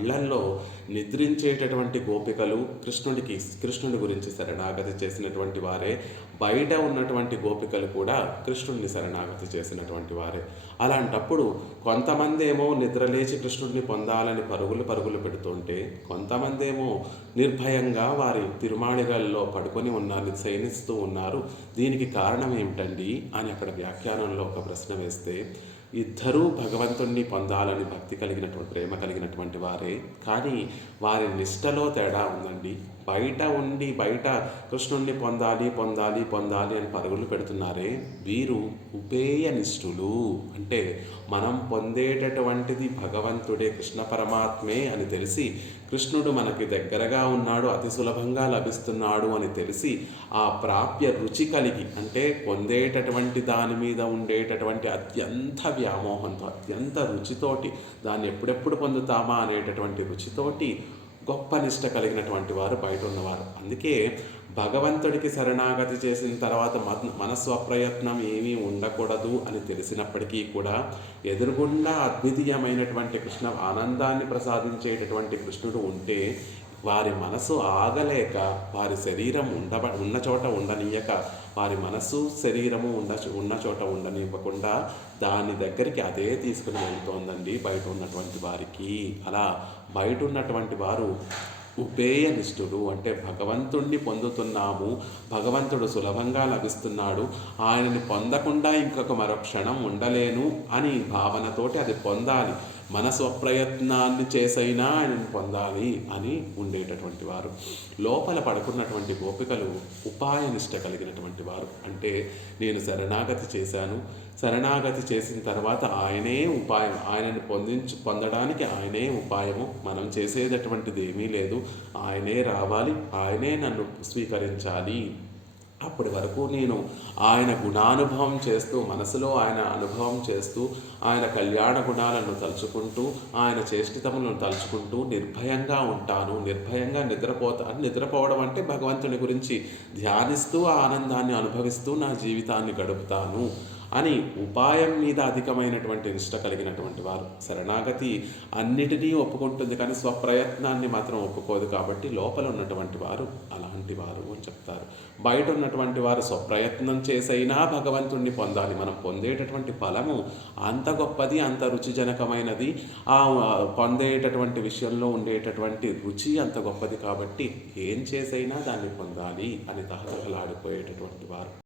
ఇళ్ళల్లో నిద్రించేటటువంటి గోపికలు కృష్ణుడికి కృష్ణుడి గురించి శరణాగతి చేసినటువంటి వారే. బయట ఉన్నటువంటి గోపికలు కూడా కృష్ణుడిని శరణాగతి చేసినటువంటి వారే. అలాంటప్పుడు కొంతమంది ఏమో నిద్రలేచి కృష్ణుడిని పొందాలని పరుగులు పరుగులు పెడుతుంటే కొంతమంది ఏమో నిర్భయంగా వారి తిరుమాళిగల్లో పడుకొని ఉన్నారు శయనిస్తూ ఉన్నారు. దీనికి కారణం ఏమిటండి? అని అక్కడ వ్యాఖ్యానంలో ఒక ప్రశ్న వేస్తే ఇద్దరూ భగవంతుణ్ణి పొందాలని భక్తి కలిగినటువంటి ప్రేమ కలిగినటువంటి వారే. కానీ వారి నిష్టలో తేడా ఉందండి. బయట ఉండి బయట కృష్ణుణ్ణి పొందాలి పొందాలి పొందాలి అని పరుగులు పెడుతున్నారే వీరు ఉపేయ నిష్ఠులు అంటే మనం పొందేటటువంటిది భగవంతుడే కృష్ణ పరమాత్మే అని తెలిసి కృష్ణుడు మనకి దగ్గరగా ఉన్నాడు అతి సులభంగా లభిస్తున్నాడు అని తెలిసి ఆ ప్రాప్య రుచి కలిగి అంటే పొందేటటువంటి దాని మీద ఉండేటటువంటి అత్యంత వ్యామోహంతో అత్యంత రుచితోటి దాన్ని ఎప్పుడెప్పుడు పొందుతామా అనేటటువంటి రుచితోటి గొప్ప నిష్ట కలిగినటువంటి వారు బయట ఉన్నవారు. అందుకే భగవంతుడికి శరణాగతి చేసిన తర్వాత మన స్వప్రయత్నం ఏమీ ఉండకూడదు అని తెలిసినప్పటికీ కూడా ఎదురుగుండా అద్వితీయమైనటువంటి కృష్ణ ఆనందాన్ని ప్రసాదించేటటువంటి కృష్ణుడు ఉంటే వారి మనసు ఆగలేక వారి శరీరం ఉండబ ఉన్న చోట ఉండనీయక వారి మనసు శరీరము ఉన్న ఉన్న చోట ఉండనివ్వకుండా దాని దగ్గరికి అదే తీసుకుని వెళ్తోందండి బయట ఉన్నటువంటి వారికి. అలా బయట ఉన్నటువంటి వారు ఉపేయనిష్ఠుడు అంటే భగవంతుణ్ణి పొందుతున్నాము భగవంతుడు సులభంగా లభిస్తున్నాడు ఆయనని పొందకుండా ఇంకొక మరో క్షణం ఉండలేను అని భావనతోటి అది పొందాలి. మన స్వప్రయత్నాన్ని చేసైనా ఆయనను పొందాలి అని ఉండేటటువంటి వారు. లోపల పడుకున్నటువంటి గోపికలు ఉపాయనిష్ట కలిగినటువంటి వారు. అంటే నేను శరణాగతి చేశాను. శరణాగతి చేసిన తర్వాత ఆయనే ఉపాయం ఆయనను పొందించు పొందడానికి ఆయనే ఉపాయము. మనం చేసేటటువంటిది ఏమీ లేదు. ఆయనే రావాలి ఆయనే నన్ను స్వీకరించాలి. అప్పటి వరకు నేను ఆయన గుణానుభవం చేస్తూ మనసులో ఆయన అనుభవం చేస్తూ ఆయన కళ్యాణ గుణాలను తలుచుకుంటూ ఆయన చేష్టితములను తలుచుకుంటూ నిర్భయంగా ఉంటాను. నిర్భయంగా నిద్రపోతాను నిద్రపోవడం అంటే భగవంతుని గురించి ధ్యానిస్తూ ఆ ఆనందాన్ని అనుభవిస్తూ నా జీవితాన్ని గడుపుతాను. అని ఉపాయం మీద అధికమైనటువంటి నిష్ట కలిగినటువంటి వారు. శరణాగతి అన్నిటినీ ఒప్పుకుంటుంది కానీ స్వప్రయత్నాన్ని మాత్రం ఒప్పుకోదు కాబట్టి లోపల ఉన్నటువంటి వారు అలాంటి వారు అని చెప్తారు. బయట ఉన్నటువంటి వారు స్వప్రయత్నం చేసైనా భగవంతుణ్ణి పొందాలి. మనం పొందేటటువంటి ఫలము అంత గొప్పది అంత రుచిజనకమైనది ఆ పొందేటటువంటి విషయంలో ఉండేటటువంటి రుచి అంత గొప్పది కాబట్టి ఏం చేసైనా దాన్ని పొందాలి అని తహతహలాడిపోయేటటువంటి వారు.